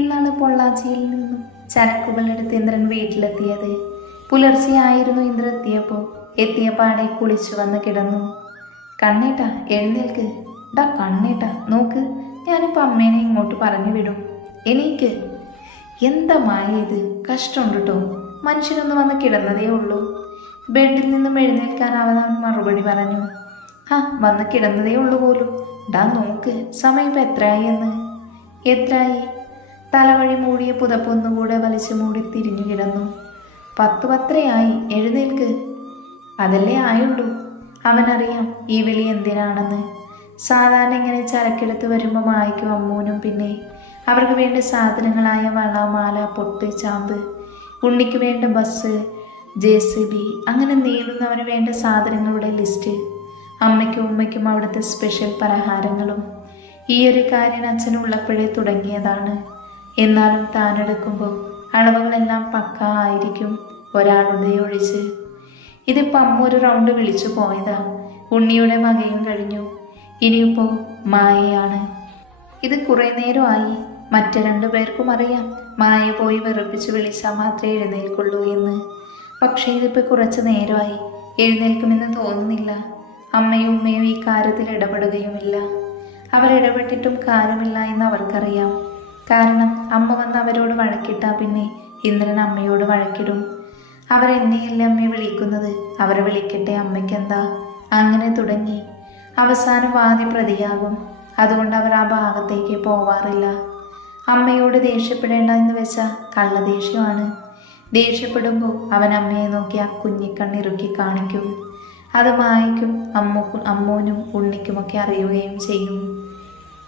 ഇന്നാണ് പൊള്ളാച്ചിയിൽ നിന്നും ചരക്കുകളെടുത്ത് ഇന്ദ്രൻ വീട്ടിലെത്തിയത്. പുലർച്ചെയായിരുന്നു ഇന്ദ്രൻ എത്തിയപ്പോൾ. എത്തിയ പാടെ കുളിച്ചു വന്ന് കിടന്നു. കണ്ണേട്ട എഴുന്നേൽക്ക്. ഡാ കണ്ണേട്ട നോക്ക്. ഞാനിപ്പോൾ അമ്മേനെ ഇങ്ങോട്ട് പറഞ്ഞു വിടും. എനിക്ക് എന്താ മായ ഇത്? കഷ്ടമുണ്ട് കേട്ടോ മനുഷ്യനൊന്ന് വന്ന് കിടന്നതേ ഉള്ളൂ. ബെഡിൽ നിന്നും എഴുന്നേൽക്കാൻ അവൻ മറുപടി പറഞ്ഞു. ആ വന്ന് കിടന്നതേ ഉള്ളൂ പോലും. ഡാ നോക്ക്. സമയം ഇപ്പം എത്രയായി എന്ന്? എത്രയായി? തലവഴി മൂടിയ പുതപ്പൊന്നുകൂടെ വലിച്ചു മൂടി തിരിഞ്ഞു കിടന്നു. പത്തു പത്രയായി എഴുന്നേൽക്ക്. അതല്ലേ ആയുള്ളൂ. അവനറിയാം ഈ വിളി എന്തിനാണെന്ന്. സാധാരണ ഇങ്ങനെ ചരക്കെടുത്ത് വരുമ്പോൾ മായ്ക്കും അമ്മൂനും പിന്നെ അവർക്ക് വേണ്ട സാധനങ്ങളായ വള മാല പൊട്ട് ചാമ്പ് ഉണ്ണിക്ക് വേണ്ട ബസ് ജെ സി ബി അങ്ങനെ നീളുന്നവന് വേണ്ട സാധനങ്ങളുടെ ലിസ്റ്റ് അമ്മയ്ക്കും ഉമ്മയ്ക്കും അവിടുത്തെ സ്പെഷ്യൽ പലഹാരങ്ങളും. ഈ ഒരു കാര്യം അച്ഛനുള്ളപ്പോഴേ തുടങ്ങിയതാണ്. എന്നാലും താനെടുക്കുമ്പോൾ അളവുകളെല്ലാം പക്ക ആയിരിക്കും. ഒരാളുടെ ഒഴിച്ച് ഇതിപ്പോൾ അമ്മ ഒരു റൗണ്ട് വിളിച്ചു പോയതാ. ഉണ്ണിയുടെ മകയും കഴിഞ്ഞു. ഇനിയിപ്പോൾ മായയാണ്. ഇത് കുറേ നേരമായി. മറ്റു രണ്ടു പേർക്കും അറിയാം. മായ പോയി വെറുപ്പിച്ച് വിളിച്ചാൽ മാത്രമേ എഴുന്നേൽക്കുള്ളൂ എന്ന്. പക്ഷേ ഇതിപ്പോൾ കുറച്ച് നേരമായി. എഴുന്നേൽക്കുമെന്ന് തോന്നുന്നില്ല. അമ്മയും ഉമ്മയും ഈ കാര്യത്തിൽ ഇടപെടുകയുമില്ല. അവരിടപെട്ടിട്ടും കാര്യമില്ല എന്ന് അവർക്കറിയാം. കാരണം അമ്മ വന്ന് അവരോട് വഴക്കിട്ടാ പിന്നെ ഇന്ദ്രൻ അമ്മയോട് വഴക്കിടും. അവരെന്നെയല്ലേ അമ്മയെ വിളിക്കുന്നത്? അവരെ വിളിക്കട്ടെ അമ്മയ്ക്കെന്താ? അങ്ങനെ തുടങ്ങി. അവസാനം വാതി പ്രതിയാകും. അതുകൊണ്ട് അവർ ആ ഭാഗത്തേക്ക് പോവാറില്ല. അമ്മയോട് ദേഷ്യപ്പെടേണ്ട എന്ന് വെച്ചാൽ കള്ളദേഷ്യമാണ്. ദേഷ്യപ്പെടുമ്പോൾ അവൻ അമ്മയെ നോക്കി ആ കുഞ്ഞിക്കണ്ണിറുക്കി കാണിക്കും. അത് മായിക്കും അമ്മക്കും അമ്മൂനും ഉണ്ണിക്കുമൊക്കെ അറിയുകയും ചെയ്യും.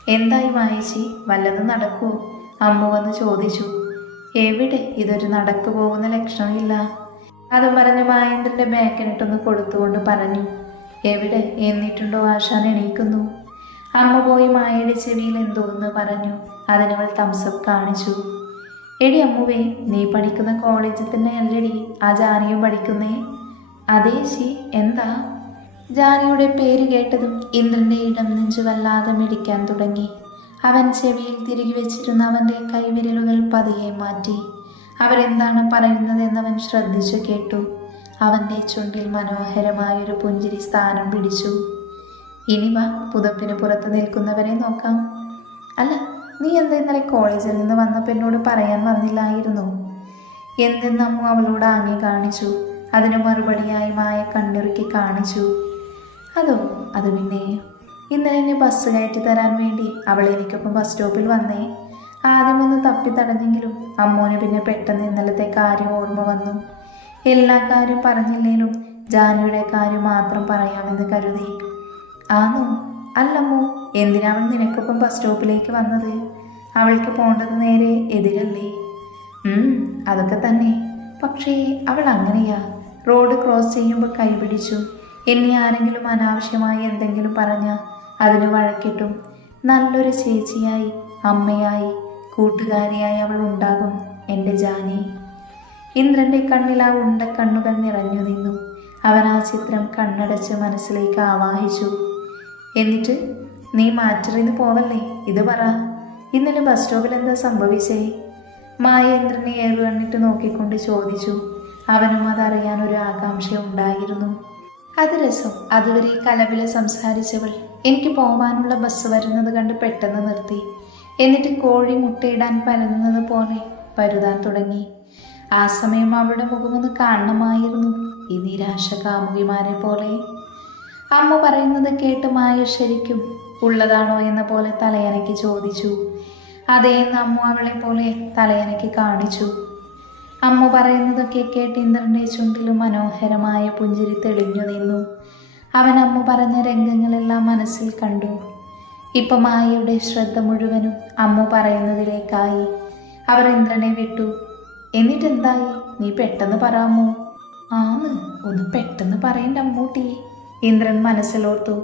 എന്തായി മായച്ചി വല്ലതും നടക്കുമോ അമ്മു വന്ന് ചോദിച്ചു എവിടെ? ഇതൊരു നടക്കു പോകുന്ന ലക്ഷണമില്ല. അത് പറഞ്ഞ് മായേന്ദ്രന്റെ ബാക്കിനിട്ടൊന്ന് കൊടുത്തുകൊണ്ട് പറഞ്ഞു എവിടെ? എന്നിട്ടുണ്ടോ ആശാൻ എണീക്കുന്നു. അമ്മ പോയി മായയുടെ ചെവിയിൽ എന്തോന്ന് പറഞ്ഞു അതിനവൾ തംസപ്പ് കാണിച്ചു. എടി അമ്മുവേ നീ പഠിക്കുന്ന കോളേജിൽ തന്നെ അല്ലടി ആ ജാനിയും പഠിക്കുന്നേ? അതേ ശി എന്താ? ജാനിയുടെ പേര് കേട്ടതും ഇന്ദ്രന്റെ ഇടം നെഞ്ചു വല്ലാതെ മിടിക്കാൻ തുടങ്ങി. അവൻ ചെവിയിൽ തിരികെ വെച്ചിരുന്ന അവന്റെ കൈവിരലുകൾ പതിയെ മാറ്റി. അവരെന്താണ് പറയുന്നതെന്നവൻ ശ്രദ്ധിച്ചു കേട്ടു. അവന്റെ ചുണ്ടിൽ മനോഹരമായൊരു പുഞ്ചിരി സ്ഥാനം പിടിച്ചു. ഇനി വാ പുതപ്പിന് പുറത്ത് നിൽക്കുന്നവരെ നോക്കാം. അല്ല നീ എന്താ ഇന്നലെ കോളേജിൽ നിന്ന് വന്നപ്പോൾ എന്നോട് പറയാൻ വന്നില്ലായിരുന്നു? എന്തെന്ന് അമ്മു അവളോട് ആംഗ്യം കാണിച്ചു. അതിന് മറുപടിയായി മായ കണ്ണിറുക്കി കാണിച്ചു. അതോ അത് പിന്നെ ഇന്നലെ എന്നെ ബസ് കയറ്റി തരാൻ വേണ്ടി അവൾ എനിക്കൊപ്പം ബസ് സ്റ്റോപ്പിൽ വന്നേ. ആദ്യമൊന്ന് തപ്പി തടഞ്ഞെങ്കിലും അമ്മോന് പിന്നെ പെട്ടെന്ന് ഇന്നലത്തെ കാര്യം ഓർമ്മ വന്നു. എല്ലാ കാര്യം പറഞ്ഞില്ലേലും ജാനുവിയുടെ കാര്യം മാത്രം പറയാമെന്ന് കരുതി. ആന്നോ അല്ലമ്മോ എന്തിനാവൾ നിനക്കൊപ്പം ബസ് സ്റ്റോപ്പിലേക്ക് വന്നത്? അവൾക്ക് പോണ്ടത് നേരെ എതിരല്ലേ? അതൊക്കെ തന്നെ. പക്ഷേ അവൾ അങ്ങനെയാ. റോഡ് ക്രോസ് ചെയ്യുമ്പോൾ കൈപിടിച്ചു എന്നെ ആരെങ്കിലും അനാവശ്യമായി എന്തെങ്കിലും പറഞ്ഞ അതിന് വഴക്കിട്ടും നല്ലൊരു ചേച്ചിയായി അമ്മയായി കൂട്ടുകാരിയായി അവൾ ഉണ്ടാകും എന്റെ ജാനി. ഇന്ദ്രന്റെ കണ്ണിൽ ആ ഉണ്ട കണ്ണുകൾ നിറഞ്ഞു നിന്നു. അവൻ ആ ചിത്രം കണ്ണടച്ച് മനസ്സിലേക്ക് ആവാഹിച്ചു. എന്നിട്ട് നീ മാറ്ററിന്ന് പോവല്ലേ? ഇത് പറ. ഇന്നലെ ബസ് സ്റ്റോപ്പിൽ എന്താ സംഭവിച്ചേ? മായ ഇന്ദ്രനെ ഏറുകണ്ണിട്ട് നോക്കിക്കൊണ്ട് ചോദിച്ചു. അവനും അതറിയാൻ ഒരു ആകാംക്ഷ ഉണ്ടായിരുന്നു അത് രസം. അതുവരെ കലവിലെ സംസാരിച്ചവൾ എനിക്ക് പോകാനുള്ള ബസ് വരുന്നത് കണ്ട് പെട്ടെന്ന് നിർത്തി. എന്നിട്ട് കോഴി മുട്ടയിടാൻ പരന്നത് പോലെ പരുതാൻ തുടങ്ങി. ആ സമയം അവളുടെ മുഖമൊന്ന് കാണണമായിരുന്നു. ഈ നിരാശ കാമുകിമാരെ പോലെ. അമ്മ പറയുന്നത് കേട്ട് മായ ശരിക്കും ഉള്ളതാണോ എന്ന പോലെ തലയനയ്ക്ക് ചോദിച്ചു. അതേന്ന് അമ്മ അവളെ പോലെ തലയനയ്ക്ക് കാണിച്ചു. അമ്മ പറയുന്നതൊക്കെ കേട്ട് ഇന്ദ്രന്റെ ചുണ്ടിലും മനോഹരമായ പുഞ്ചിരി തെളിഞ്ഞു നിന്നു. അവൻ അമ്മ പറഞ്ഞ രംഗങ്ങളെല്ലാം മനസ്സിൽ കണ്ടു. ഇപ്പം മായയുടെ ശ്രദ്ധ മുഴുവനും അമ്മ പറയുന്നതിലേക്കായി. അവർ ഇന്ദ്രനെ വിട്ടു. എന്നിട്ടെന്തായി? നീ പെട്ടെന്ന് പറയാമോ ആന്ന് ഒന്ന് പെട്ടെന്ന് പറയണ്ട അമ്മൂട്ടി ഇന്ദ്രൻ മനസ്സിലോർത്തു.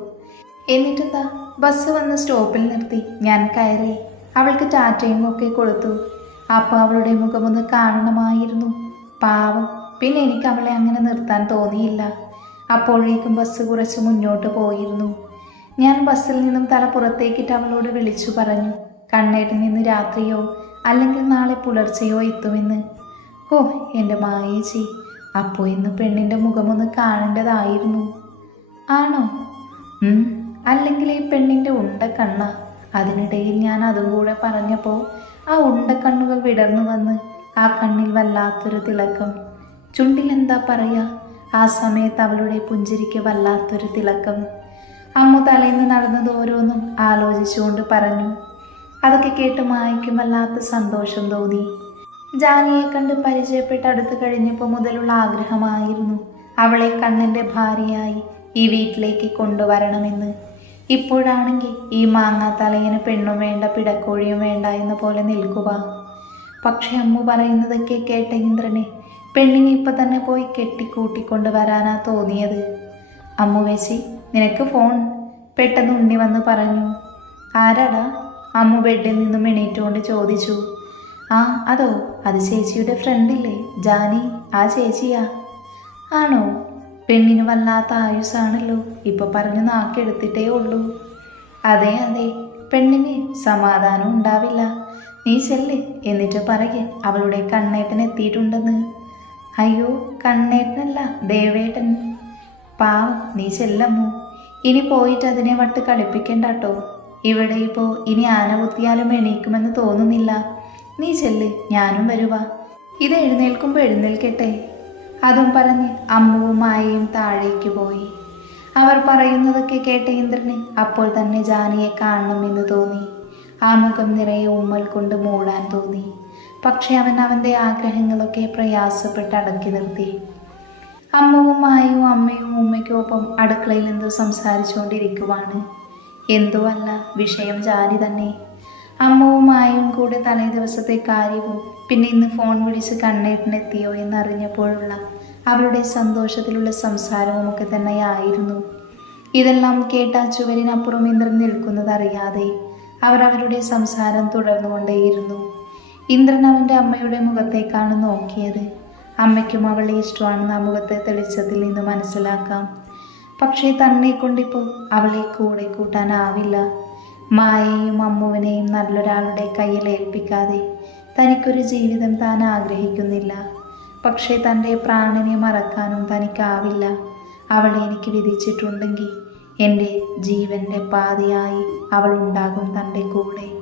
എന്നിട്ടെന്താ? ബസ് വന്ന് സ്റ്റോപ്പിൽ നിർത്തി. ഞാൻ കയറി. അവൾക്ക് ടാറ്റയും ഒക്കെ കൊടുത്തു. അപ്പോൾ അവളുടെ മുഖമൊന്ന് കാണണമായിരുന്നു. പാവം. പിന്നെ എനിക്ക് അവളെ അങ്ങനെ നിർത്താൻ തോന്നിയില്ല. അപ്പോഴേക്കും ബസ് കുറച്ച് മുന്നോട്ട് പോയിരുന്നു. ഞാൻ ബസ്സിൽ നിന്നും തല പുറത്തേക്കിട്ട് അവളോട് വിളിച്ചു പറഞ്ഞു കണ്ണേട്ടിൽ നിന്ന് രാത്രിയോ അല്ലെങ്കിൽ നാളെ പുലർച്ചെയോ എത്തുമെന്ന്? ഓ എന്റെ മായേച്ചി അപ്പോൾ ഇന്ന് പെണ്ണിന്റെ മുഖമൊന്ന് കാണേണ്ടതായിരുന്നു. ആണോ? അല്ലെങ്കിൽ ഈ പെണ്ണിന്റെ ഉണ്ട കണ്ണ അതിനിടയിൽ ഞാൻ അതും കൂടെ പറഞ്ഞപ്പോൾ ആ ഉണ്ട കണ്ണുകൾ വിടർന്നു വന്ന് ആ കണ്ണിൽ വല്ലാത്തൊരു തിളക്കം. ചുണ്ടിൽ എന്താ പറയാ? ആ സമയത്ത് അവളുടെ പുഞ്ചിരിക്ക് വല്ലാത്തൊരു തിളക്കം. അമ്മു തലേന്ന് നടന്നത് ഓരോന്നും ആലോചിച്ചുകൊണ്ട് പറഞ്ഞു. അതൊക്കെ കേട്ട് മായ്ക്കും വല്ലാത്ത സന്തോഷം തോന്നി. ജാനിയെ കണ്ട് പരിചയപ്പെട്ട് അടുത്ത് കഴിഞ്ഞപ്പോൾ മുതലുള്ള ആഗ്രഹമായിരുന്നു അവളെ കണ്ണന്റെ ഭാര്യയായി ഈ വീട്ടിലേക്ക് കൊണ്ടുവരണമെന്ന്. ഇപ്പോഴാണെങ്കിൽ ഈ മാങ്ങാ തലയിന് പെണ്ണും വേണ്ട പിടക്കോഴിയും വേണ്ട എന്ന പോലെ നിൽക്കുക. പക്ഷെ അമ്മു പറയുന്നതൊക്കെ കേട്ട ഇന്ദ്രനെ പെണ്ണിനെ ഇപ്പം തന്നെ പോയി കെട്ടിക്കൂട്ടിക്കൊണ്ട് വരാനാ തോന്നിയത്. അമ്മുവേശി നിനക്ക് ഫോൺ? പെട്ടെന്ന് ഉണ്ണി വന്ന് പറഞ്ഞു. ആരാടാ? അമ്മു ബെഡിൽ നിന്നും എണീറ്റുകൊണ്ട് ചോദിച്ചു. ആ അതോ? അത് ചേച്ചിയുടെ ഫ്രണ്ടില്ലേ ജാനി ആ ചേച്ചിയാ? ആണോ? പെണ്ണിന് വല്ലാത്ത ആയുസാണല്ലോ. ഇപ്പൊ പറഞ്ഞു നാക്കെടുത്തിട്ടേ ഉള്ളൂ. അതെ അതെ. പെണ്ണിന് സമാധാനം ഉണ്ടാവില്ല. നീ ചെല്ല് എന്നിട്ട് പറയേ അവളുടെ കണ്ണേട്ടൻ എത്തിയിട്ടുണ്ടെന്ന്. അയ്യോ കണ്ണേട്ടനല്ല ദേവേട്ടൻ. പാവം നീ ചെല്ലമ്മു. ഇനി പോയിട്ട് അതിനെ വട്ട് കളിപ്പിക്കണ്ട കേട്ടോ ഇവിടെ ഇപ്പോൾ ഇനി ആന കുത്തിയാലും എണീക്കുമെന്ന് തോന്നുന്നില്ല. നീ ചെല്ല് ഞാനും വരുവാ. ഇത് എഴുന്നേൽക്കുമ്പോൾ എഴുന്നേൽക്കട്ടെ. അതും പറഞ്ഞ് അമ്മുവും മായയും താഴേക്ക് പോയി. അവർ പറയുന്നതൊക്കെ കേട്ട ഇന്ദ്രനെ അപ്പോൾ തന്നെ ജാനിയെ കാണണമെന്ന് തോന്നി. ആ മുഖം നിറയെ ഉമ്മൽ കൊണ്ട് മൂടാൻ തോന്നി. പക്ഷെ അവൻ അവന്റെ ആഗ്രഹങ്ങളൊക്കെ പ്രയാസപ്പെട്ട് അടക്കി നിർത്തി. അമ്മവും മായും അമ്മയും ഉമ്മയ്ക്കൊപ്പം അടുക്കളയിൽ എന്തോ സംസാരിച്ചുകൊണ്ടിരിക്കുവാണ്. എന്തോ അല്ല വിഷയം ജാതി തന്നെ. അമ്മവും മായും കൂടെ തലേ ദിവസത്തെ കാര്യവും പിന്നെ ഇന്ന് ഫോൺ വിളിച്ച് കണ്ണേട്ടിനെത്തിയോ എന്നറിഞ്ഞപ്പോഴുള്ള അവരുടെ സന്തോഷത്തിലുള്ള സംസാരവും ഒക്കെ തന്നെയായിരുന്നു ഇതെല്ലാം കേട്ട ചുവരിനപ്പുറം ഇന്ദ്രൻ നിൽക്കുന്നത് അറിയാതെ അവർ അവരുടെ സംസാരം തുടർന്നുകൊണ്ടേയിരുന്നു. ഇന്ദ്രൻ അവന്റെ അമ്മയുടെ മുഖത്തേക്കാണ് നോക്കിയത്. അമ്മയ്ക്കും അവളെ ഇഷ്ടമാണെന്ന് ആ മുഖത്തെ തെളിച്ചതിൽ നിന്ന് മനസ്സിലാക്കാം. പക്ഷേ തന്നെ കൊണ്ടിപ്പോൾ അവളെ കൂടെ കൂട്ടാനാവില്ല. മായയും അമ്മുവിനെയും നല്ലൊരാളുടെ കയ്യിൽ ഏൽപ്പിക്കാതെ തനിക്കൊരു ജീവിതം താൻ ആഗ്രഹിക്കുന്നില്ല. പക്ഷേ തന്റെ പ്രാണനെ മറക്കാനും തനിക്കാവില്ല. അവളെ എനിക്ക് വിധിച്ചിട്ടുണ്ടെങ്കിൽ എന്റെ ജീവന്റെ പാതിയായി അവൾ ഉണ്ടാകും തന്റെ കൂടെ.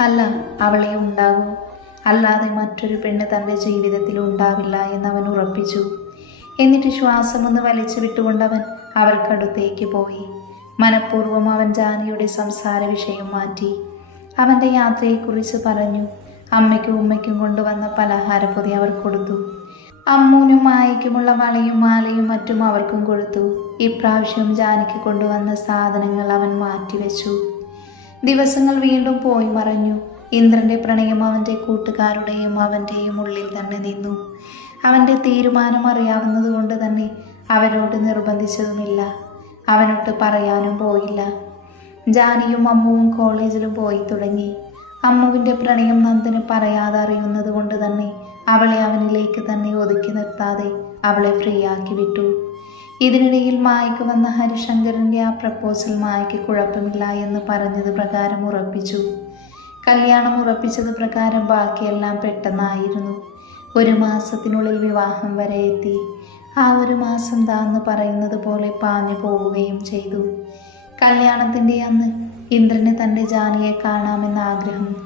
അല്ല അവളെ ഉണ്ടാകൂ. അല്ലാതെ മറ്റൊരു പെണ്ണ് തന്റെ ജീവിതത്തിൽ ഉണ്ടാവില്ല എന്ന് അവൻ ഉറപ്പിച്ചു. എന്നിട്ട് ശ്വാസമൊന്ന് വലിച്ചു വിട്ടുകൊണ്ടവൻ അവൾക്കടുത്തേക്ക് പോയി. മനഃപൂർവം അവൻ ജാനിയുടെ സംസാര വിഷയം മാറ്റി. അവന്റെ യാത്രയെക്കുറിച്ച് പറഞ്ഞു. അമ്മയ്ക്കും ഉമ്മയ്ക്കും കൊണ്ടുവന്ന പലഹാരപ്പൊതി അവർ കൊടുത്തു. അമ്മൂനും മായയ്ക്കുമുള്ള വളയും മാലയും മറ്റും അവർക്കും കൊടുത്തു. ഇപ്രാവശ്യം ജാനിക്ക് കൊണ്ടുവന്ന സാധനങ്ങൾ അവൻ മാറ്റിവെച്ചു. ദിവസങ്ങൾ വീണ്ടും പോയി മറഞ്ഞു. ഇന്ദ്രന്റെ പ്രണയം അവന്റെ കൂട്ടുകാരുടെയും അവന്റെയും ഉള്ളിൽ തന്നെ നിന്നു. അവന്റെ തീരുമാനം അറിയാവുന്നതുകൊണ്ട് തന്നെ അവരോട് നിർബന്ധിച്ചതുമില്ല. അവനോട് പറയാനും പോയില്ല. ജാനിയും അമ്മുവും കോളേജിലും പോയി തുടങ്ങി. അമ്മുവിന്റെ പ്രണയം നന്ദന് പറയാതെ അറിയുന്നത് കൊണ്ട് തന്നെ അവളെ അവനിലേക്ക് തന്നെ ഒതുക്കി നിർത്താതെ അവളെ ഫ്രീ ആക്കി വിട്ടു. ഇതിനിടയിൽ മായ്ക്ക് വന്ന ഹരിശങ്കറിന്റെ ആ പ്രപ്പോസൽ മായ്ക്ക് കുഴപ്പമില്ല എന്ന് പറഞ്ഞത് പ്രകാരം ഉറപ്പിച്ചു. കല്യാണം ഉറപ്പിച്ചത് പ്രകാരം ബാക്കിയെല്ലാം പെട്ടെന്നായിരുന്നു. ഒരു മാസത്തിനുള്ളിൽ വിവാഹം വരെ എത്തി. ആ ഒരു മാസം താന്ന് പറയുന്നത് പോലെ പാഞ്ഞു പോവുകയും ചെയ്തു. കല്യാണത്തിന്റെ അന്ന് ഇന്ദ്രന് തന്റെ ജാനിയെ കാണാമെന്ന ആഗ്രഹം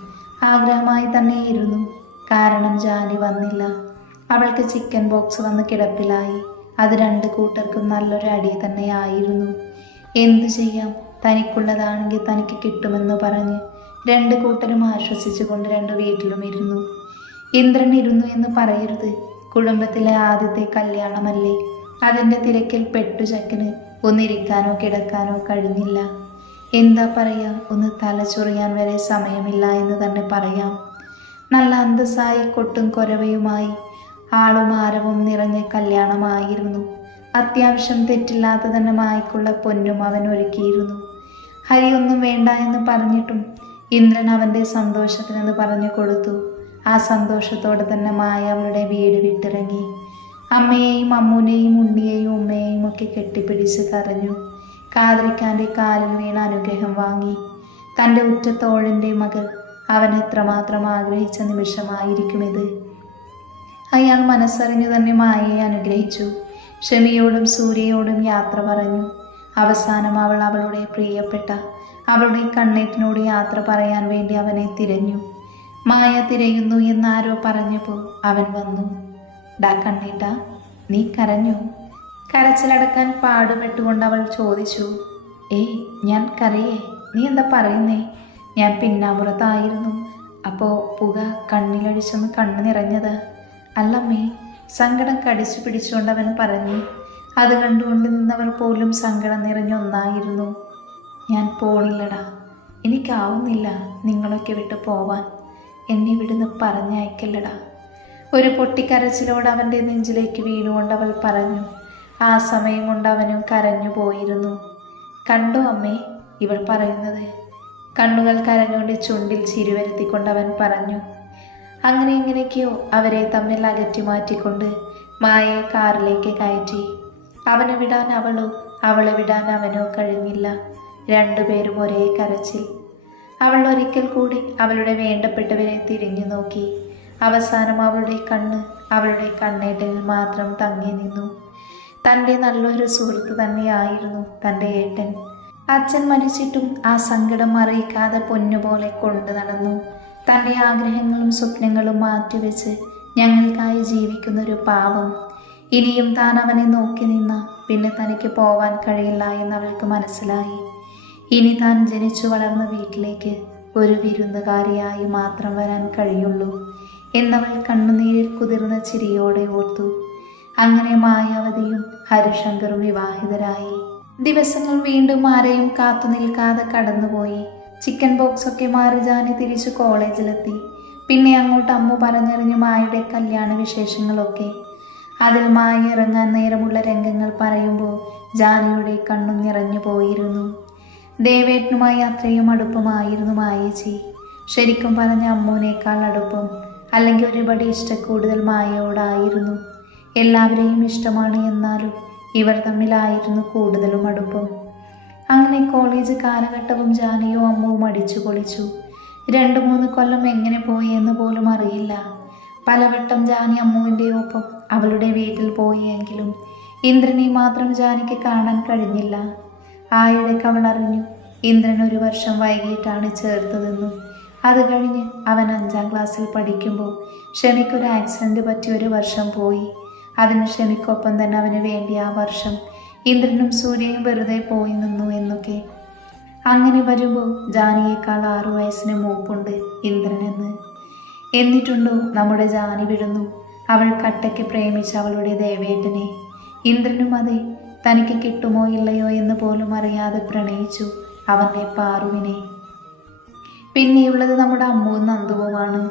ആഗ്രഹമായി തന്നെയിരുന്നു. കാരണം ജാനി വന്നില്ല. അവൾക്ക് ചിക്കൻ ബോക്സ് വന്ന് കിടപ്പിലായി. അത് രണ്ട് കൂട്ടർക്കും നല്ലൊരു അടി തന്നെയായിരുന്നു. എന്തു ചെയ്യാം? തനിക്കുള്ളതാണെങ്കിൽ തനിക്ക് കിട്ടുമെന്ന് പറഞ്ഞ് രണ്ട് കൂട്ടരും ആശ്വസിച്ചുകൊണ്ട് രണ്ട് വീട്ടിലും ഇരുന്നു. ഇന്ദ്രൻ ഇരുന്നു എന്ന് പറയരുത്. കുടുംബത്തിലെ ആദ്യത്തെ കല്യാണമല്ലേ? അതിന്റെ തിരക്കിൽ പെട്ടു ചക്കന് ഒന്നിരിക്കാനോ കിടക്കാനോ കഴിഞ്ഞില്ല. എന്താ പറയാ? ഒന്ന് തലച്ചൊറിയാൻ വരെ സമയമില്ല എന്ന് തന്നെ പറയാം. നല്ല അന്തസ്സായി കൊട്ടും കൊരവയുമായി ആളും ആരവും നിറഞ്ഞ കല്യാണമായിരുന്നു. അത്യാവശ്യം തെറ്റില്ലാത്ത തന്നെ മായ്ക്കുള്ള പൊന്നും അവൻ ഒരുക്കിയിരുന്നു. ഹരി ഒന്നും വേണ്ട എന്ന് പറഞ്ഞിട്ടും ഇന്ദ്രൻ അവന്റെ സന്തോഷത്തിനെന്ന് പറഞ്ഞു കൊടുത്തു. ആ സന്തോഷത്തോടെ തന്നെ മായ അവളുടെ വീട് വിട്ടിറങ്ങി. അമ്മയെയും അമ്മൂനെയും ഉണ്ണിയെയും ഉമ്മയെയും ഒക്കെ കെട്ടിപ്പിടിച്ച് കരഞ്ഞു. കാതറിക്കാന്റെ കാലിൽ വീണ അനുഗ്രഹം വാങ്ങി. തന്റെ ഉറ്റത്തോഴന്റെ മകൾ അവൻ എത്രമാത്രം ആഗ്രഹിച്ച നിമിഷമായിരിക്കും ഇത്. അയാൾ മനസ്സറിഞ്ഞു തന്നെ മായയെ അനുഗ്രഹിച്ചു. ഷമിയോടും സൂര്യയോടും യാത്ര പറഞ്ഞു. അവസാനം അവൾ അവളുടെ പ്രിയപ്പെട്ട അവളുടെ കണ്ണേറ്റിനോട് യാത്ര പറയാൻ വേണ്ടി അവനെ തിരഞ്ഞു. മായ തിരയുന്നു എന്നാരോ പറഞ്ഞപ്പോൾ അവൻ വന്നു. ഡാ കണ്ണേട്ട നീ കരഞ്ഞു? കരച്ചിലടക്കാൻ പാടുപെട്ടുകൊണ്ട് അവൾ ചോദിച്ചു. ഏയ് ഞാൻ കരയേ നീ എന്താ പറയുന്നേ? ഞാൻ പിന്നാമ്പുറത്തായിരുന്നു. അപ്പോൾ പുക കണ്ണിലടിച്ചൊന്ന് കണ്ണു നിറഞ്ഞത്. അല്ലമ്മേ സങ്കടം കടിച്ചു പിടിച്ചുകൊണ്ട് അവൻ പറഞ്ഞു അത് കണ്ടുകൊണ്ട് നിന്നവർ പോലും സങ്കടം നിറഞ്ഞൊന്നായിരുന്നു ഞാൻ പോണില്ലടാ. എനിക്കാവുന്നില്ല നിങ്ങളൊക്കെ വിട്ട് പോവാൻ. എന്നെ ഇവിടുന്ന് പറഞ്ഞയക്കല്ലടാ. ഒരു പൊട്ടിക്കരച്ചിലോട് അവന്റെ നെഞ്ചിലേക്ക് വീണുകൊണ്ട് അവൾ പറഞ്ഞു ആ സമയം കൊണ്ട് അവനും കരഞ്ഞു പോയിരുന്നു. കണ്ടോ അമ്മേ ഇവൾ പറയുന്നത്? കണ്ണുകൾ കരഞ്ഞുകൊണ്ട് ചുണ്ടിൽ ചിരിവരുത്തിക്കൊണ്ട് അവൻ പറഞ്ഞു അങ്ങനെ എങ്ങനെയൊക്കെയോ അവരെ തമ്മിൽ അകറ്റി മാറ്റിക്കൊണ്ട് മായയെ കാറിലേക്ക് കയറ്റി. അവനെ വിടാൻ അവളോ അവളെ വിടാൻ അവനോ കഴിഞ്ഞില്ല. രണ്ടുപേരും ഒരേ കരച്ചിൽ. അവൾ ഒരിക്കൽ കൂടി അവളുടെ വേണ്ടപ്പെട്ടവരെ തിരിഞ്ഞു നോക്കി. അവസാനം അവളുടെ കണ്ണ് അവളുടെ കണ്ണേട്ടിൽ മാത്രം തങ്ങി നിന്നു. തന്റെ നല്ലൊരു സുഹൃത്ത് തന്നെയായിരുന്നു തന്റെ ഏട്ടൻ. അച്ഛൻ മരിച്ചിട്ടും ആ സങ്കടം അറിയിക്കാതെ പൊന്നുപോലെ കൊണ്ടു നടന്നു. തന്റെ ആഗ്രഹങ്ങളും സ്വപ്നങ്ങളും മാറ്റിവെച്ച് ഞങ്ങൾക്കായി ജീവിക്കുന്നൊരു പാവം. ഇനിയും താൻ അവനെ നോക്കി നിന്ന പിന്നെ തനിക്ക് പോവാൻ കഴിയില്ല എന്ന് അവൾക്ക് മനസ്സിലായി. ഇനി താൻ ജനിച്ചു വളർന്ന വീട്ടിലേക്ക് ഒരു വിരുന്നുകാരിയായി മാത്രം വരാൻ കഴിയുള്ളൂ എന്നവൾ കണ്ണുനീരിൽ കുതിർന്ന ചിരിയോടെ ഓർത്തു. അങ്ങനെ മായാവതിയും ഹരിശങ്കറും വിവാഹിതരായി. ദിവസങ്ങൾ വീണ്ടും ആരെയും കാത്തു നിൽക്കാതെ കടന്നുപോയി. ചിക്കൻ ബോക്സ് ഒക്കെ മാറി ജാനി തിരിച്ച് കോളേജിലെത്തി. പിന്നെ അങ്ങോട്ട് അമ്മ പറഞ്ഞറിഞ്ഞു മായയുടെ കല്യാണ വിശേഷങ്ങളൊക്കെ. അതിൽ മായ ഇറങ്ങാൻ നേരമുള്ള രംഗങ്ങൾ പറയുമ്പോൾ ജാനിയുടെ കണ്ണും നിറഞ്ഞു പോയിരുന്നു. ദേവേട്ടനുമായി അത്രയും അടുപ്പമായിരുന്നു മായേച്ചി. ശരിക്കും പറഞ്ഞ അമ്മുവിനേക്കാൾ അടുപ്പം അല്ലെങ്കിൽ ഒരുപടി ഇഷ്ടക്കൂടുതൽ മായയോടായിരുന്നു. എല്ലാവരെയും ഇഷ്ടമാണ് എന്നാലും ഇവർ തമ്മിലായിരുന്നു കൂടുതലും അടുപ്പം. അങ്ങനെ കോളേജ് കാലഘട്ടവും ജാനിയോ അമ്മുവും അടിച്ചു പൊളിച്ചു. രണ്ട് മൂന്ന് കൊല്ലം എങ്ങനെ പോയി എന്ന് പോലും അറിയില്ല. പലവട്ടം ജാനി അമ്മുവിന്റെ ഒപ്പം അവളുടെ വീട്ടിൽ പോയി എങ്കിലും ഇന്ദ്രനെ മാത്രം ജാനിക്ക് കാണാൻ കഴിഞ്ഞില്ല. ആയിടയ്ക്ക് അവൾ അറിഞ്ഞു ഇന്ദ്രൻ ഒരു വർഷം വൈകിട്ടാണ് ചേർത്തതെന്നും അത് കഴിഞ്ഞ് അവൻ അഞ്ചാം ക്ലാസ്സിൽ പഠിക്കുമ്പോൾ ഷെമിക്കൊരു ആക്സിഡന്റ് പറ്റി ഒരു വർഷം പോയി. അതിന് ഷെമിക്കൊപ്പം തന്നെ അവന് വേണ്ടി ആ വർഷം ഇന്ദ്രനും സൂര്യനും വെറുതെ പോയി നിന്നു എന്നൊക്കെ. അങ്ങനെ വരുമ്പോൾ ജാനിയേക്കാൾ ആറു വയസ്സിന് മൂപ്പുണ്ട് ഇന്ദ്രനെന്ന്. എന്നിട്ടുണ്ടോ നമ്മുടെ ജാനി വിടുന്നു അവൾ കട്ടയ്ക്ക് പ്രേമിച്ച അവളുടെ ദേവേട്ടനെ. ഇന്ദ്രനും അതെ തനിക്ക് കിട്ടുമോ ഇല്ലയോ എന്ന് പോലും അറിയാതെ പ്രണയിച്ചു അവന്റെ പാറുവിനെ. പിന്നെയുള്ളത് നമ്മുടെ അമ്മുവും നന്ദുവുമാണ്.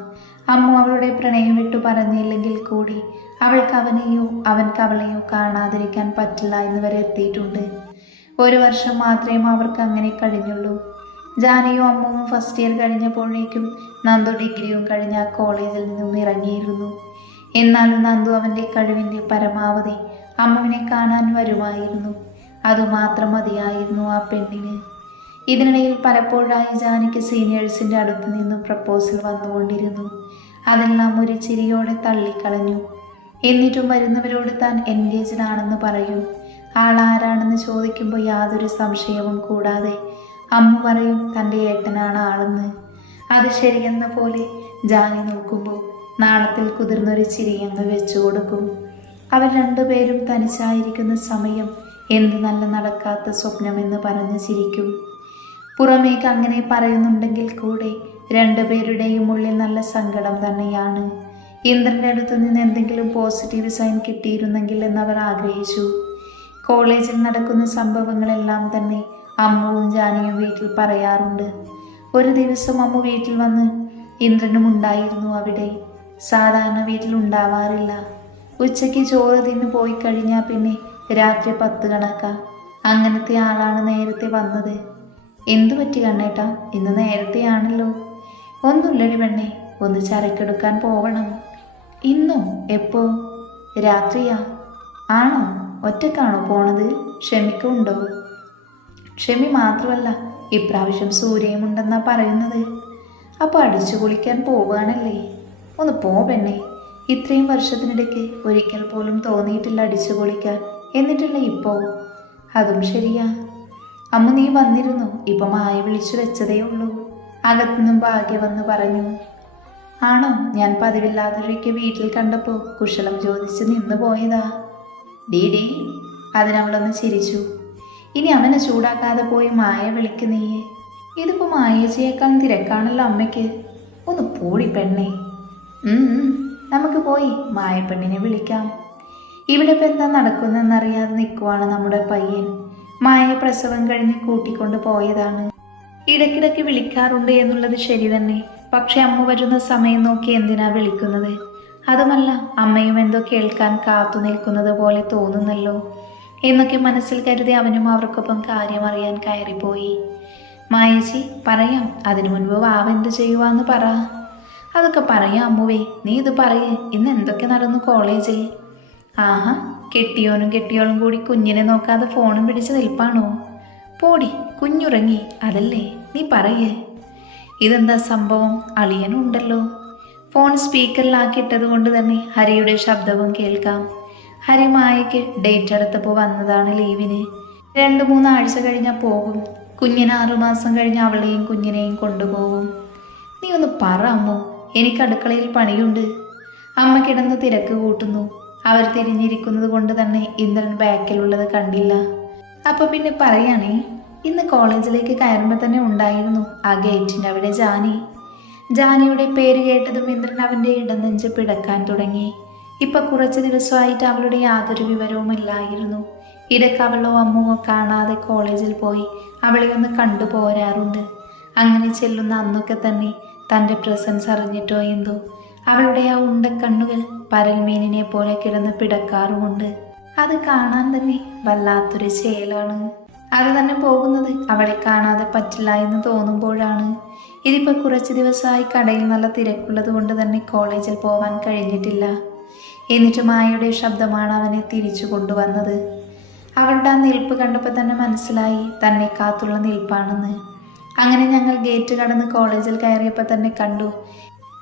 അമ്മു അവളുടെ പ്രണയം വിട്ടു പറഞ്ഞില്ലെങ്കിൽ കൂടി അവൾക്ക് അവനെയോ അവൻക്ക് അവളെയോ കാണാതിരിക്കാൻ പറ്റില്ല എന്ന് വരെ എത്തിയിട്ടുണ്ട്. ഒരു വർഷം മാത്രമേ അവർക്ക് അങ്ങനെ കഴിഞ്ഞുള്ളൂ. ജാനയും അമ്മുവും ഫസ്റ്റ് ഇയർ കഴിഞ്ഞപ്പോഴേക്കും നന്ദു ഡിഗ്രിയും കഴിഞ്ഞ കോളേജിൽ നിന്നും ഇറങ്ങിയിരുന്നു. എന്നാലും നന്ദു അവന്റെ കഴിവിന്റെ പരമാവധി അമ്മുവിനെ കാണാൻ വരുമായിരുന്നു. അതുമാത്രം മതിയായിരുന്നു ആ പെണ്ണിന്. ഇതിനിടയിൽ പലപ്പോഴായി ജാനിക്ക് സീനിയേഴ്സിന്റെ അടുത്ത് നിന്നും പ്രപ്പോസൽ വന്നുകൊണ്ടിരുന്നു. അതെല്ലാം ഒരു ചിരിയോടെ തള്ളിക്കളഞ്ഞു. എന്നിട്ടും വരുന്നവരോട് താൻ എൻഗേജ്ഡ് ആണെന്ന് പറയും. ആളാരാണെന്ന് ചോദിക്കുമ്പോൾ യാതൊരു സംശയവും കൂടാതെ അമ്മ പറയും തന്റെ ഏട്ടനാണ് ആളെന്ന്. അത് ശരിയെന്ന പോലെ ജാനി നോക്കുമ്പോൾ നാളത്തിൽ കുതിർന്നൊരു ചിരിയങ്ങ് വെച്ചു കൊടുക്കും. അവർ രണ്ടുപേരും തനിച്ചായിരിക്കുന്ന സമയം എന്ത് നല്ല നടക്കാത്ത സ്വപ്നമെന്ന് പറഞ്ഞ് ചിരിക്കും. പുറമേക്ക് അങ്ങനെ പറയുന്നുണ്ടെങ്കിൽ കൂടെ രണ്ടുപേരുടെയും ഉള്ളിൽ നല്ല സങ്കടം തന്നെയാണ്. ഇന്ദ്രന്റെ അടുത്ത് നിന്ന് എന്തെങ്കിലും പോസിറ്റീവ് സൈൻ കിട്ടിയിരുന്നെങ്കിൽ എന്നവർ ആഗ്രഹിച്ചു. കോളേജിൽ നടക്കുന്ന സംഭവങ്ങളെല്ലാം തന്നെ അമ്മുവും ജാനിയും വീട്ടിൽ പറയാറുണ്ട്. ഒരു ദിവസം അമ്മ വീട്ടിൽ വന്ന് ഇന്ദ്രനും ഉണ്ടായിരുന്നു അവിടെ. സാധാരണ വീട്ടിൽ ഉണ്ടാവാറില്ല. ഉച്ചയ്ക്ക് ചോറ് തിന്ന് പോയി കഴിഞ്ഞാൽ പിന്നെ രാത്രി പത്ത് കണക്കാ. അങ്ങനത്തെ ആളാണ് നേരത്തെ വന്നത്. എന്തു പറ്റി കണ്ണേട്ടാ? ഇന്ന് നേരത്തെയാണല്ലോ. ഒന്നുമില്ലടി പെണ്ണേ ഒന്ന് ചരക്കെടുക്കാൻ പോവണം. ഇന്നോ എപ്പോ? രാത്രിയാ? ആണോ? ഒറ്റക്കാണോ പോണത്? ക്ഷമിക്കുണ്ടോ ക്ഷമി മാത്രമല്ല ഇപ്രാവശ്യം സൂര്യയുമുണ്ടെന്നാ പറയുന്നത്. അപ്പോൾ അടിച്ചു കുളിക്കാൻ പോവുകയാണല്ലേ? ഒന്ന് പോ ഇത്രയും വർഷത്തിനിടയ്ക്ക് ഒരിക്കൽ പോലും തോന്നിയിട്ടില്ല അടിച്ചു പൊളിക്കാൻ. എന്നിട്ടില്ല ഇപ്പോൾ അതും ശരിയാ. അമ്മ നീ വന്നിരുന്നു ഇപ്പം മായ വിളിച്ചു വെച്ചതേ ഉള്ളൂ. അകത്തുനിന്നും ഭാഗ്യ വന്ന് പറഞ്ഞു. ആണോ? ഞാൻ പതിവില്ലാതൊരിക്കൽ വീട്ടിൽ കണ്ടപ്പോൾ കുശലം ചോദിച്ച് നിന്ന് പോയതാ. ഡീ ഡീ അതിനവളൊന്ന് ചിരിച്ചു. ഇനി അവനെ ചൂടാക്കാതെ പോയി മായ വിളിക്കുന്നീയെ. ഇതിപ്പോ മായേച്ചിയേക്കാൾ തിരക്കാണല്ലോ അമ്മയ്ക്ക്. ഒന്ന് പോടി പെണ്ണേ. നമുക്ക് പോയി മായപ്പെണ്ണിനെ വിളിക്കാം. ഇവിടെ ഇപ്പം എന്താ നടക്കുന്നതെന്നറിയാതെ നിൽക്കുവാണ് നമ്മുടെ പയ്യൻ. മായ പ്രസവം കഴിഞ്ഞ് കൂട്ടിക്കൊണ്ട് പോയതാണ്. ഇടയ്ക്കിടയ്ക്ക് വിളിക്കാറുണ്ട് എന്നുള്ളത് ശരി തന്നെ. പക്ഷെ അമ്മ വരുന്ന സമയം നോക്കി എന്തിനാ വിളിക്കുന്നത്? അതുമല്ല അമ്മയും എന്തോ കേൾക്കാൻ കാത്തു നിൽക്കുന്നത് പോലെ തോന്നുന്നല്ലോ. എന്നൊക്കെ മനസ്സിൽ കരുതി അവനും അവർക്കൊപ്പം കാര്യം അറിയാൻ കയറിപ്പോയി. മായേച്ചി പറയാം അതിനു മുൻപ് വാവ എന്ത് ചെയ്യുവാന്ന് പറ. അതൊക്കെ പറയാം അമ്മുവേ നീ ഇത് പറയേ ഇന്ന് എന്തൊക്കെ നടന്നു കോളേജിൽ? ആഹാ കെട്ടിയോനും കെട്ടിയോളും കൂടി കുഞ്ഞിനെ നോക്കാതെ ഫോണും പിടിച്ച് നിൽപ്പാണോ? പോടി കുഞ്ഞുറങ്ങി അതല്ലേ നീ പറയേ. ഇതെന്താ സംഭവം? അളിയനുണ്ടല്ലോ. ഫോൺ സ്പീക്കറിലാക്കിയിട്ടത് കൊണ്ട് തന്നെ ഹരിയുടെ ശബ്ദവും കേൾക്കാം. ഹരി മായയ്ക്ക് ഡേറ്റ് എടുത്തപ്പോൾ വന്നതാണ് ലീവിന്. രണ്ട് മൂന്നാഴ്ച കഴിഞ്ഞാൽ പോകും. കുഞ്ഞിന് ആറുമാസം കഴിഞ്ഞ് അവളെയും കുഞ്ഞിനെയും കൊണ്ടുപോകും. നീ ഒന്ന് പറ അമ്മോ എനിക്ക് അടുക്കളയിൽ പണിയുണ്ട്. അമ്മ കിടന്ന് തിരക്ക് കൂട്ടുന്നു. അവർ തിരിഞ്ഞിരിക്കുന്നത് കൊണ്ട് തന്നെ ഇന്ദ്രൻ ബാക്കിലുള്ളത് കണ്ടില്ല. അപ്പോൾ പിന്നെ പറയാണേ? ഇന്ന് കോളേജിലേക്ക് കയറുമ്പോൾ തന്നെ ഉണ്ടായിരുന്നു ആ ഗേറ്റിന്റെ അവിടെ ജാനി. ജാനിയുടെ പേര് കേട്ടതും ഇന്ദ്രൻ അവന്റെ ഇടനെഞ്ച് പിടക്കാൻ തുടങ്ങി. ഇപ്പം കുറച്ച് ദിവസമായിട്ട് അവളുടെ യാതൊരു വിവരവും ഇല്ലായിരുന്നു. ഇടയ്ക്ക് അവളോ അമ്മുവോ കാണാതെ കോളേജിൽ പോയി അവളെ ഒന്ന് കണ്ടു പോരാറുണ്ട്. അങ്ങനെ ചെല്ലുന്ന അന്നൊക്കെ തന്നെ തന്റെ പ്രസൻസ് അറിഞ്ഞിട്ടോ എന്തോ. അവളുടെ ആ ഉണ്ടക്കണ്ണുകൾ പരൽമീനിനെ പോലെ കിടന്ന് പിടക്കാറുമുണ്ട്. അത് കാണാൻ തന്നെ വല്ലാത്തൊരു ചേലാണ് അത് തന്നെ പോകുന്നത്. അവളെ കാണാതെ പറ്റില്ല എന്ന് തോന്നുമ്പോഴാണ്. ഇതിപ്പോൾ കുറച്ച് ദിവസമായി കടയിൽ നല്ല തിരക്കുള്ളത് കൊണ്ട് തന്നെ കോളേജിൽ പോവാൻ കഴിഞ്ഞിട്ടില്ല. എന്നിട്ട് മായയുടെ ശബ്ദമാണ് അവനെ തിരിച്ചു കൊണ്ടുവന്നത്. അവളുടെ ആ നിൽപ്പ് കണ്ടപ്പോൾ തന്നെ മനസ്സിലായി തന്നെ കാത്തുള്ള നിൽപ്പാണെന്ന്. അങ്ങനെ ഞങ്ങൾ ഗേറ്റ് കടന്ന് കോളേജിൽ കയറിയപ്പോൾ തന്നെ കണ്ടു.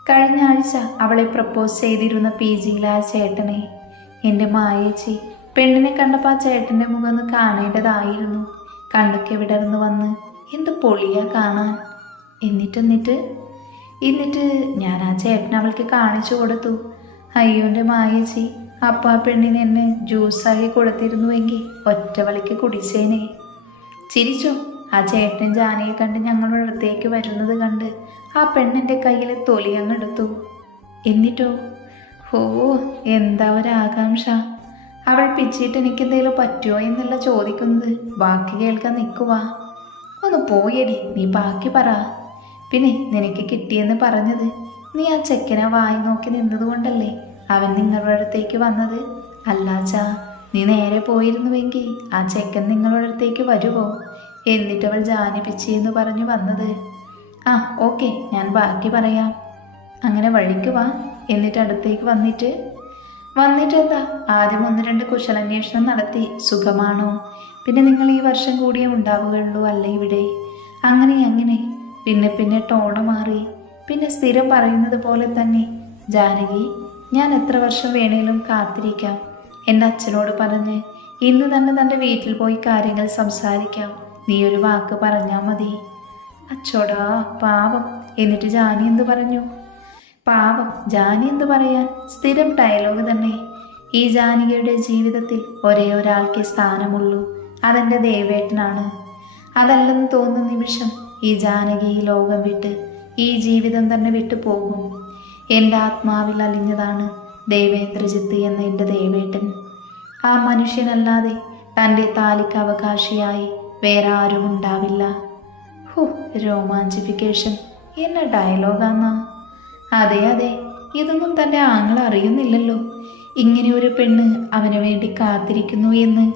കഴിഞ്ഞ ആഴ്ച അവളെ പ്രപ്പോസ് ചെയ്തിരുന്ന പി ജിയിലെ ആ ചേട്ടനെ. എന്റെ മായേച്ചി പെണ്ണിനെ കണ്ടപ്പോൾ ആ ചേട്ടന്റെ മുഖം ഒന്ന് കാണേണ്ടതായിരുന്നു. കണ്ടൊക്കെ വിടർന്നു വന്ന് എന്ത് പൊളിയാ കാണാൻ? എന്നിട്ട് എന്നിട്ട് എന്നിട്ട് ഞാൻ ആ ചേട്ടൻ അവൾക്ക് കാണിച്ചു കൊടുത്തു. അയ്യോന്റെ മായച്ചി അപ്പം ആ പെണ്ണിന് എന്നെ ജ്യൂസാക്കി കൊടുത്തിരുന്നുവെങ്കിൽ ഒറ്റ വളിക്ക് കുടിച്ചേനെ. ചിരിച്ചു? ആ ചേട്ടൻ ജാനയെ കണ്ട് ഞങ്ങളുടെ അടുത്തേക്ക് വരുന്നത് കണ്ട് ആ പെണ്ണിന്റെ കയ്യിൽ തൊലി അങ്ങെടുത്തു എന്നിട്ടോ? ഓ എന്താ ഒരാകാംക്ഷ. അവൾ പിച്ചിട്ട് എനിക്ക് എന്തെങ്കിലും പറ്റുമോ എന്നല്ല ചോദിക്കുന്നത്? ബാക്കി കേൾക്കാൻ നിൽക്കുവാ ഒന്ന് പോയടി നീ ബാക്കി പറ. പിന്നെ നിനക്ക് കിട്ടിയെന്ന് പറഞ്ഞത് നീ ആ ചെക്കനെ വായി നോക്കി നിന്നതുകൊണ്ടല്ലേ അവൻ നിങ്ങളുടെ അടുത്തേക്ക് വന്നത്? അല്ലാച്ചാ നീ നേരെ പോയിരുന്നുവെങ്കിൽ ആ ചെക്കൻ നിങ്ങളുടെ അടുത്തേക്ക് വരുമോ എന്നിട്ടവൾ ജാനിപ്പിച്ചി എന്ന് പറഞ്ഞു വന്നത്. ആ ഓക്കെ ഞാൻ ബാക്കി പറയാം. അങ്ങനെ വഴിക്ക് വാ. എന്നിട്ട് അടുത്തേക്ക് വന്നിട്ട് വന്നിട്ട് എന്താ ആദ്യം ഒന്ന് രണ്ട് കുശലന്വേഷണം നടത്തി. സുഖമാണോ? പിന്നെ നിങ്ങൾ ഈ വർഷം കൂടിയേ ഉണ്ടാവുകയുള്ളൂ അല്ല ഇവിടെ? അങ്ങനെ അങ്ങനെ. പിന്നെ പിന്നെ ടോണ് മാറി. പിന്നെ സ്ഥിരം പറയുന്നത് പോലെ തന്നെ. ജാനകി ഞാൻ എത്ര വർഷം വേണേലും കാത്തിരിക്കാം. എന്റെ അച്ഛനോട് പറഞ്ഞ് ഇന്ന് തന്നെ തന്റെ വീട്ടിൽ പോയി കാര്യങ്ങൾ സംസാരിക്കാം. നീ ഒരു വാക്ക് പറഞ്ഞാൽ മതി. അച്ചോടാ പാവം. എന്നിട്ട് ജാനി എന്ത് പറഞ്ഞു? പാവം ജാനി എന്ത് പറയാൻ? സ്ഥിരം ഡയലോഗ് തന്നെ. ഈ ജാനകിയുടെ ജീവിതത്തിൽ ഒരേ ഒരാൾക്കേ സ്ഥാനമുള്ളൂ. അതെന്റെ ദേവേട്ടനാണ്. അതല്ലെന്ന് തോന്നുന്ന നിമിഷം ഈ ജാനകി ഈ ലോകം വിട്ട് ഈ ജീവിതം തന്നെ വിട്ടു പോകും. എന്റെ ആത്മാവിൽ അലിഞ്ഞതാണ് ദേവേന്ദ്രജിത്ത് എന്ന എന്റെ ദേവേട്ടൻ. ആ മനുഷ്യനല്ലാതെ തന്റെ താലിക്ക് അവകാശിയായി വേറെ ആരും ഉണ്ടാവില്ല. ഹു രോമാഞ്ചിഫിക്കേഷൻ എന്ന ഡയലോഗാന്നാ അതെ അതെ. ഇതൊന്നും തന്റെ ആങ്ങൾ അറിയുന്നില്ലല്ലോ. ഇങ്ങനെ ഒരു പെണ്ണ് അവന് വേണ്ടി കാത്തിരിക്കുന്നു എന്ന്.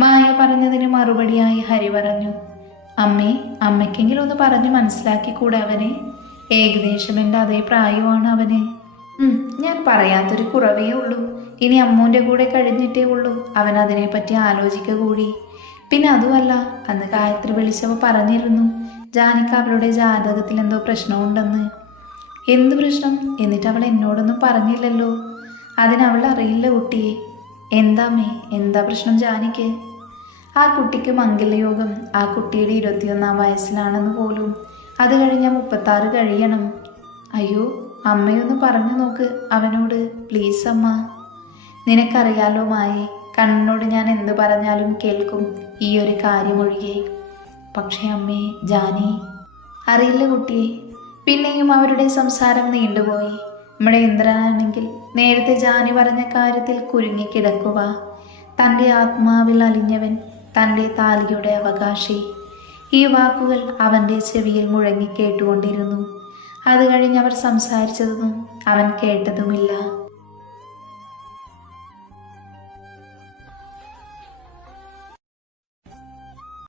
മായ പറഞ്ഞതിന് മറുപടിയായി ഹരി പറഞ്ഞു അമ്മേ അമ്മയ്ക്കെങ്കിലും ഒന്ന് പറഞ്ഞ് മനസ്സിലാക്കിക്കൂടെ അവനെ? ഏകദേശം എന്റെ അതേ പ്രായമാണ് അവന്. ഞാൻ പറയാത്തൊരു കുറവേ ഉള്ളൂ. ഇനി അമ്മൂന്റെ കൂടെ കഴിഞ്ഞിട്ടേ ഉള്ളൂ. അവൻ അതിനെപ്പറ്റി ആലോചിക്കുക കൂടി. പിന്നെ അതുമല്ല അന്ന് ഗായത്രി വിളിച്ചപ്പോൾ പറഞ്ഞിരുന്നു ജാനിക്ക് അവളുടെ ജാതകത്തിൽ എന്തോ പ്രശ്നമുണ്ടെന്ന്. എന്ത് പ്രശ്നം? എന്നിട്ട് അവൾ എന്നോടൊന്നും പറഞ്ഞില്ലല്ലോ. അതിനവൾ അറിയില്ല കുട്ടിയെ. എന്താമ്മേ എന്താ പ്രശ്നം ജാനിക്ക്? ആ കുട്ടിക്ക് മംഗലയോഗം ആ കുട്ടിയുടെ ഇരുപത്തിയൊന്നാം വയസ്സിലാണെന്ന് പോലും. അത് കഴിഞ്ഞാൽ മുപ്പത്താറ് കഴിയണം. അയ്യോ അമ്മയൊന്ന് പറഞ്ഞു നോക്ക് അവനോട്. പ്ലീസ് അമ്മ. നിനക്കറിയാലോ മായേ കണ്ണനോട് ഞാൻ എന്ത് പറഞ്ഞാലും കേൾക്കും ഈ ഒരു കാര്യമൊഴികെ. പക്ഷേ അമ്മേ ജാനി അറിയില്ല കുട്ടിയെ. പിന്നെയും അവരുടെ സംസാരം നീണ്ടുപോയി. നമ്മുടെ ഇന്ദ്രനാണെങ്കിൽ നേരത്തെ ജാനി പറഞ്ഞ കാര്യത്തിൽ കുരുങ്ങിക്കിടക്കുക തന്റെ ആത്മാവിൽ അലിഞ്ഞവൻ തന്റെ താലിയുടെ അവകാശി. ഈ വാക്കുകൾ അവന്റെ ചെവിയിൽ മുഴങ്ങി കേട്ടുകൊണ്ടിരുന്നു അത് കഴിഞ്ഞ് അവർ സംസാരിച്ചതൊന്നും അവൻ കേട്ടതുമില്ല.